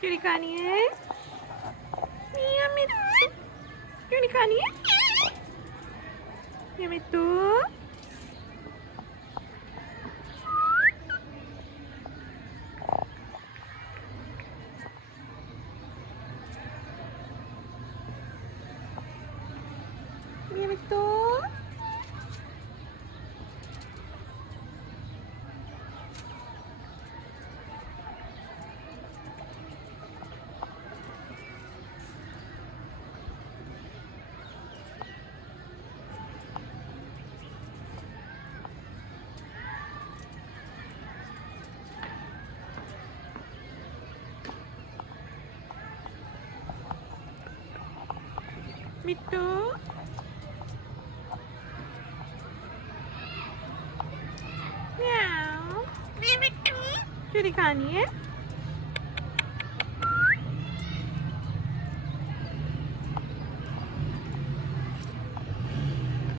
क्यों नहीं खानी है? मिया मिट्टू क्यों नहीं खानी है? ये मिट्टू ये मिट्टू मिट्टू म्याऊ क्यों नहीं खानी है?